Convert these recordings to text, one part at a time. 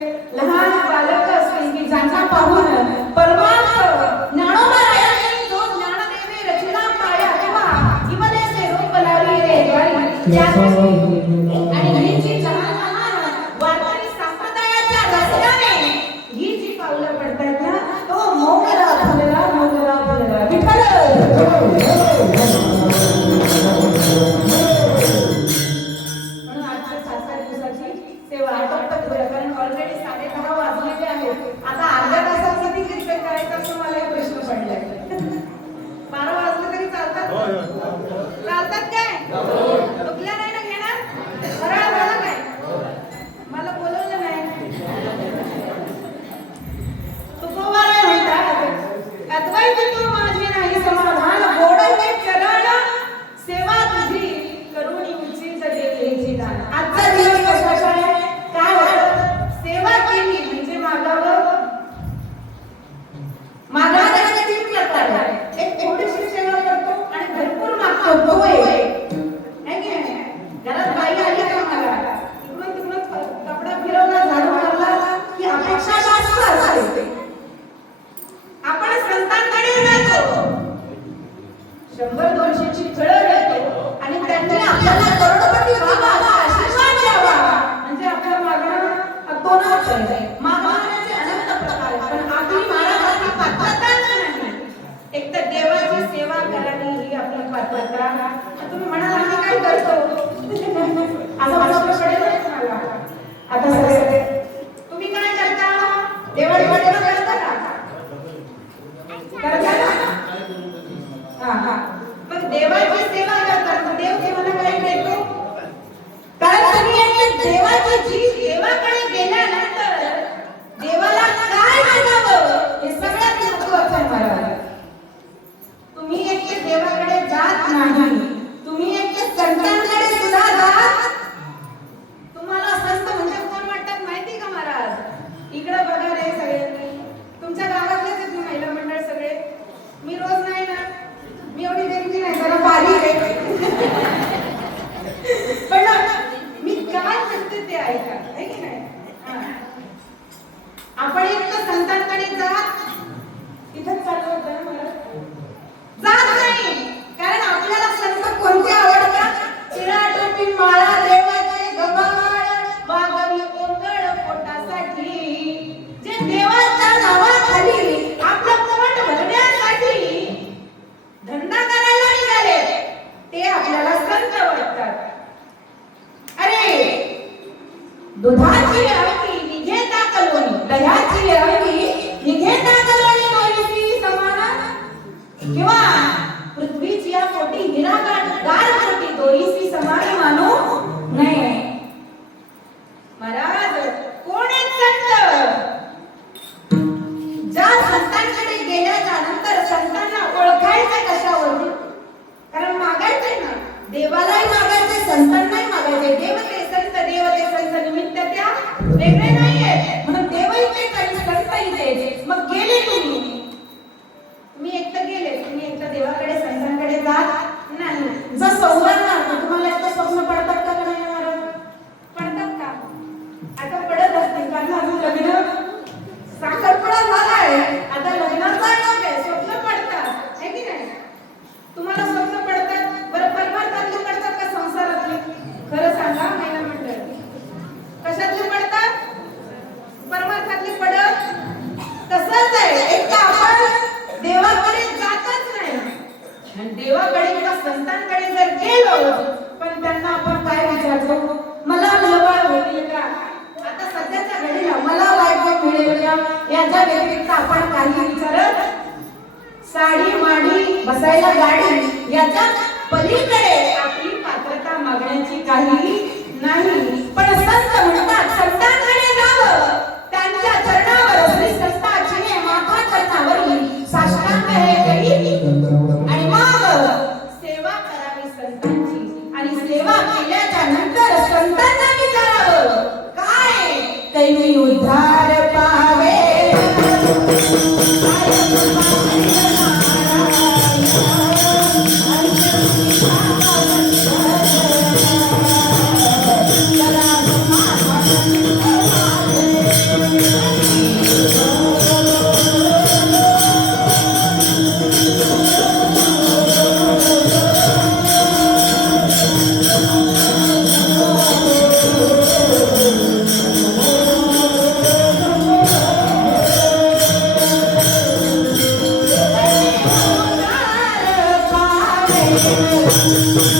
लहान बालक असतील की ज्यांना पाहून परवा रचना पाया तेव्हा इवने से रूप बनावी रे आणि ही जी पावलं पडतात ना तो मौन राखलेला मौन राखलेला विठ्ठल! असते. आपण संतांकडे जातो शंभर दोनशेची फळं घेतो आणि त्यांनी आपल्याला करोडपती बाबा आशीर्वाद द्यावा. म्हणजे आपल्या मागणं दोन मागण्याचे अनंत प्रकार. पण आपली मारामारी पात्रता नाही. एक तर देवाची सेवा करावी ही आपली पात्रता तुम्ही म्हणाल आम्ही काय करतो? असं माझ्याकडे आता Đồ 气 Amen. तेव्हा संतांकडे जर गेलो पण त्यांना आपण काय विचारतो? मला लावा होईल का? आता सध्याच्या घडीला मला लायबॉय मिळेल याच्या व्यतिरिक्त आपण काही विचारत? साडी माडी बसायला गाडी याच्या पलीकडे आपली पात्रता मागण्याची काही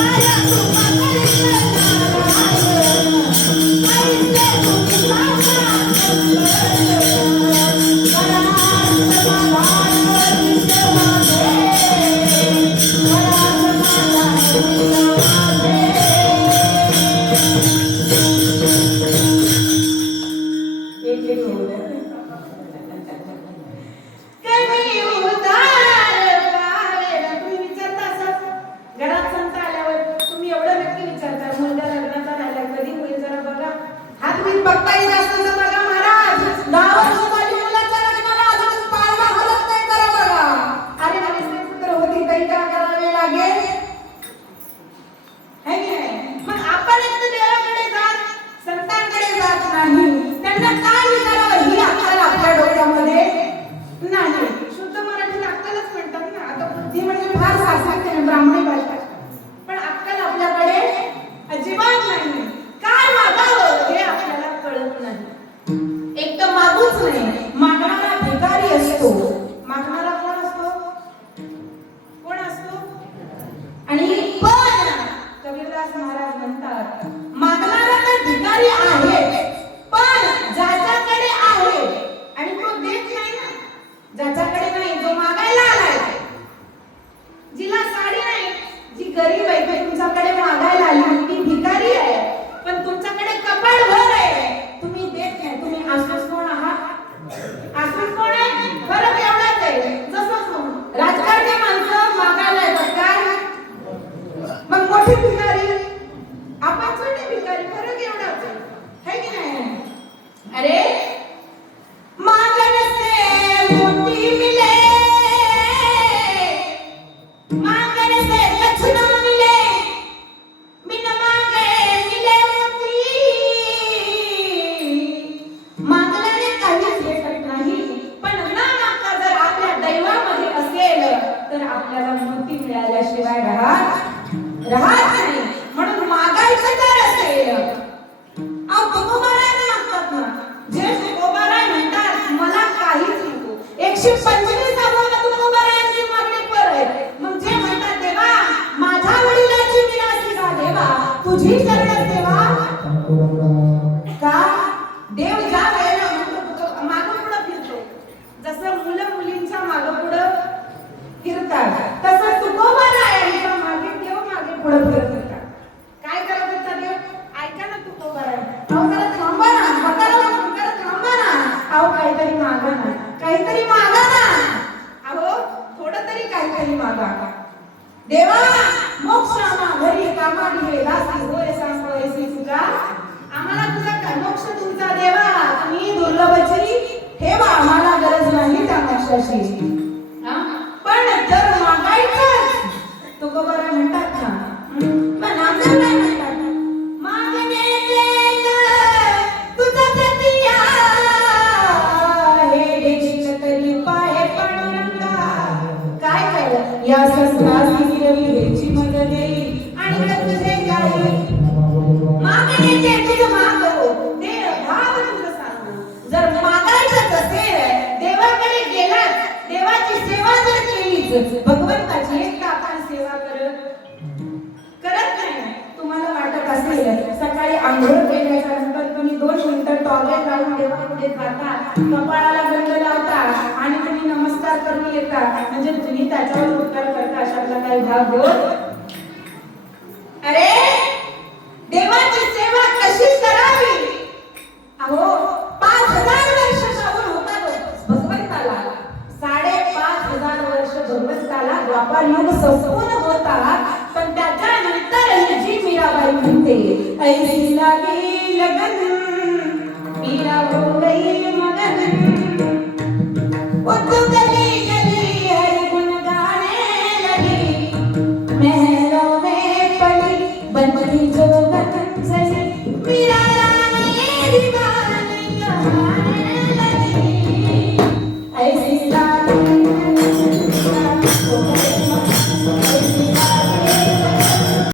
Maria do sarà. काय राहत. राहत नाही. म्हणून मागायचं तरी मागा ना. काहीतरी मागा ना. अहो थोडं तरी काहीतरी मागा. देवा मोक्ष घरी कामा हे दासी होय सांभाळायची तुका आम्हाला तुझा मोक्ष तुमचा देवा. तुम्ही दुर्लभची ठेवा. आम्हाला गरज नाही त्या मोक्षाची. संततपणे दोन मिनिटं टॉयलेट लावून देवापुढे जातात कपाळाला गंध लावतात आणि त्यांनी नमस्कार करून येतात म्हणजे तुम्ही त्याच्यावर उपकार करता अशातला काही भाग होत अरे देवाची सेवा कशी करावी? अहो पाच हजार वर्ष श्रावण होता भगवंताला. साडे पाच हजार वर्ष भगवंताला द्वापार योग संपूर्ण होता. पण त्याच्यानंतरही जी मीराबाई म्हणते ऐसी लागे